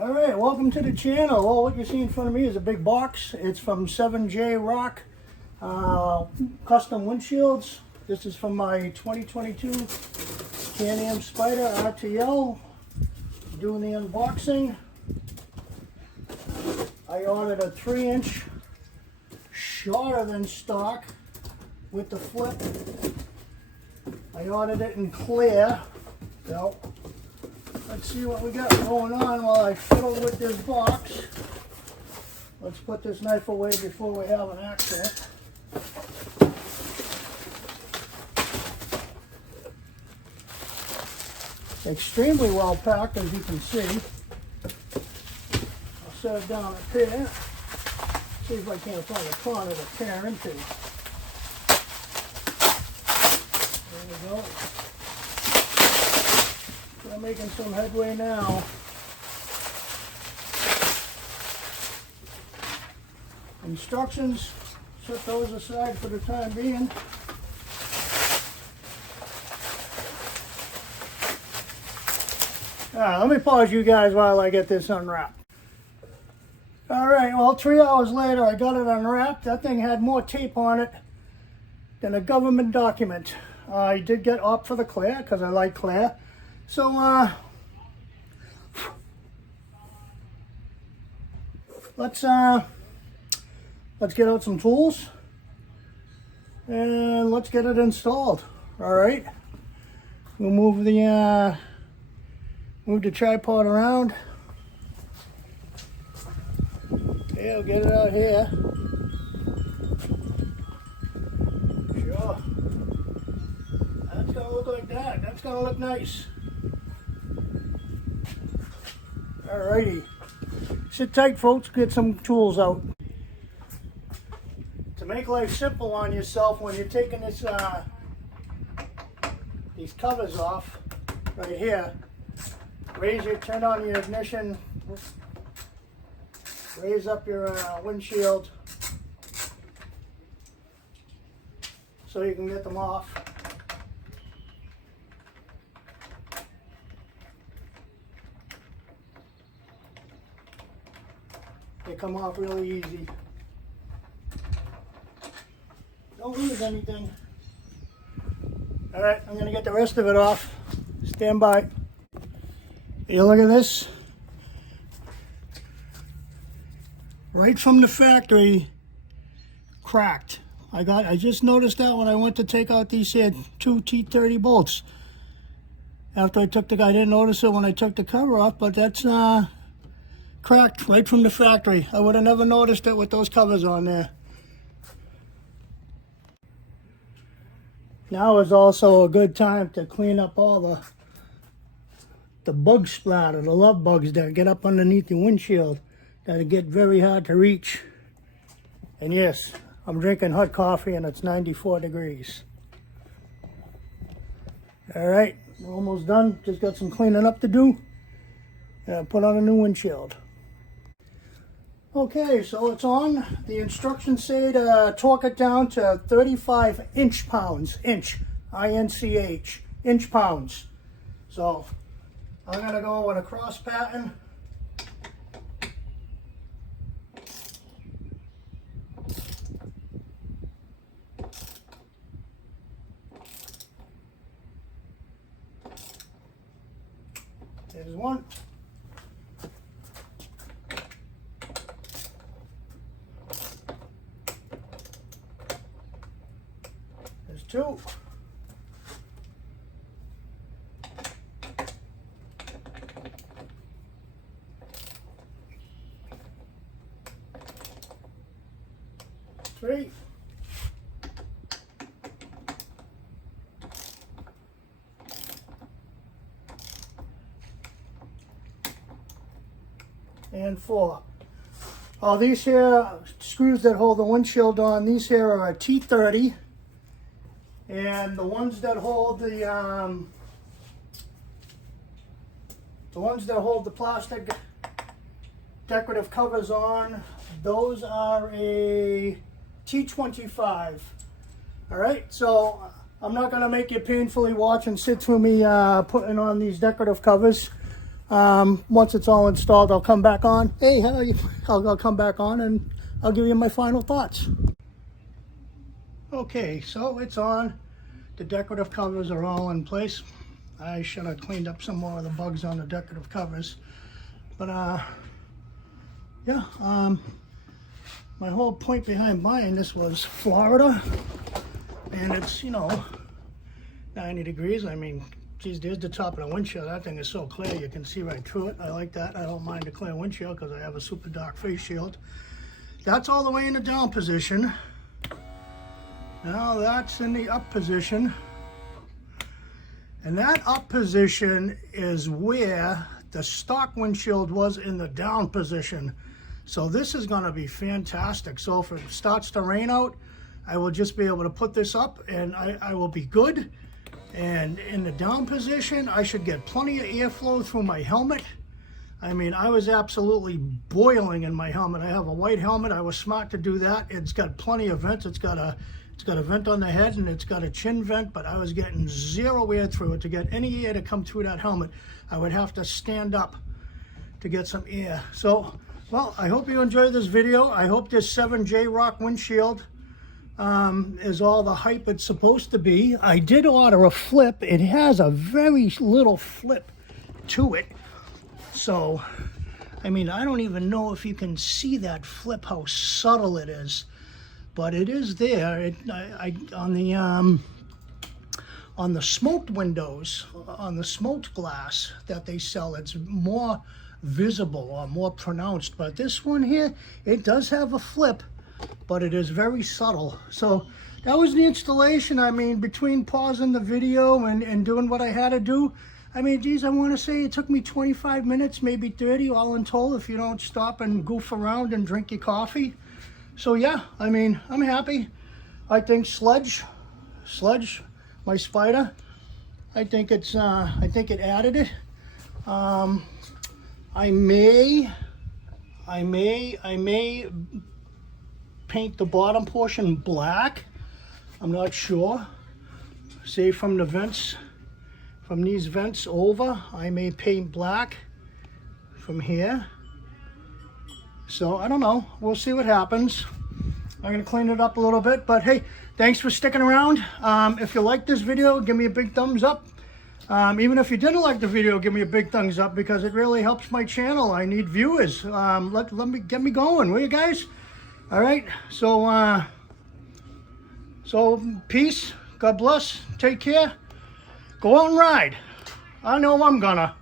All right, welcome to the channel. Well, what you see in front of me is a big box. It's from 7Jurock custom windshields. This is from my 2022 Can-Am Spyder RTL. Doing the unboxing. I ordered a 3-inch, shorter than stock with the flip. I ordered it in clear. So, let's see what we got going on while I fiddle with this box. Let's put this knife away before we have an accident. Extremely well packed, as you can see. I'll set it down up here. See if I can't find a corner to tear into. There we go. We're making some headway now. Instructions, set those aside for the time being. Let me pause you guys while I get this unwrapped. Alright, well 3 hours later I got it unwrapped. That thing had more tape on it than a government document. I did get opt for the clear because I like clear. So let's get out some tools and let's get it installed. Alright. We'll move the tripod around. Okay, I'll get it out here. Sure. That's gonna look like that. That's gonna look nice. Alrighty. Sit tight, folks. Get some tools out. To make life simple on yourself when you're taking this these covers off right here, turn on your ignition, raise up your windshield so you can get them off. They come off really easy. Don't lose anything. All right, I'm gonna get the rest of it off. Stand by. You look at this. Right from the factory, cracked. I just noticed that when I went to take out these here 2 T30 bolts. After I didn't notice it when I took the cover off, but that's cracked right from the factory. I would have never noticed it with those covers on there. Now is also a good time to clean up all the bug splatter, the love bugs that get up underneath your windshield that get very hard to reach. And yes, I'm drinking hot coffee and it's 94 degrees. All right, we're almost done. Just got some cleaning up to do. Put on a new windshield. Okay, so it's on. The instructions say to torque it down to 35 inch-pounds. Inch, I-N-C-H, inch-pounds. So I'm going to go with a cross pattern. There's one. There's 2. Three. And 4. Oh, these here screws that hold the windshield on, these here are a T30. And the ones that hold the plastic decorative covers on, those are a T25. All right, so I'm not going to make you painfully watch and sit through me putting on these decorative covers. Once it's all installed, I'll come back on. Hey, how are you? I'll come back on and I'll give you my final thoughts. Okay, so it's on. The decorative covers are all in place. I should have cleaned up some more of the bugs on the decorative covers. But yeah, my whole point behind buying this was Florida. And it's, you know, 90 degrees. I mean, geez, there's the top of the windshield. That thing is so clear, you can see right through it. I like that. I don't mind a clear windshield because I have a super dark face shield. That's all the way in the down position. Now that's in the up position. And that up position is where the stock windshield was in the down position. So this is going to be fantastic. So if it starts to rain out, I will just be able to put this up and I will be good. And in the down position, I should get plenty of airflow through my helmet. I mean, I was absolutely boiling in my helmet. I have a white helmet. I was smart to do that. It's got plenty of vents. It's got a vent on the head and it's got a chin vent, but I was getting zero air through it. To get any air to come through that helmet, I would have to stand up to get some air. So, well, I hope you enjoyed this video. I hope this 7Jurock windshield is all the hype it's supposed to be. I did order a flip. It has a very little flip to it. So, I mean, I don't even know if you can see that flip, how subtle it is. But it is there. On the smoked windows, on the smoked glass that they sell, it's more visible or more pronounced. But this one here, it does have a flip, but it is very subtle. So that was the installation. I mean, between pausing the video and doing what I had to do, I mean, geez, I want to say it took me 25 minutes, maybe 30, all in total, if you don't stop and goof around and drink your coffee. So yeah, I mean, I'm happy. I think Sledge, my Spyder, I think it added it. I may paint the bottom portion black. I'm not sure. Say from the vents, from these vents over, I may paint black from here. So I don't know, we'll see what happens. I'm gonna clean it up a little bit, but hey, thanks for sticking around. If you liked this video, give me a big thumbs up. Even if you didn't like the video, give me a big thumbs up because it really helps my channel. I need viewers. Get me going, will you guys? All right, so peace, God bless, take care, go out and ride. I know I'm gonna.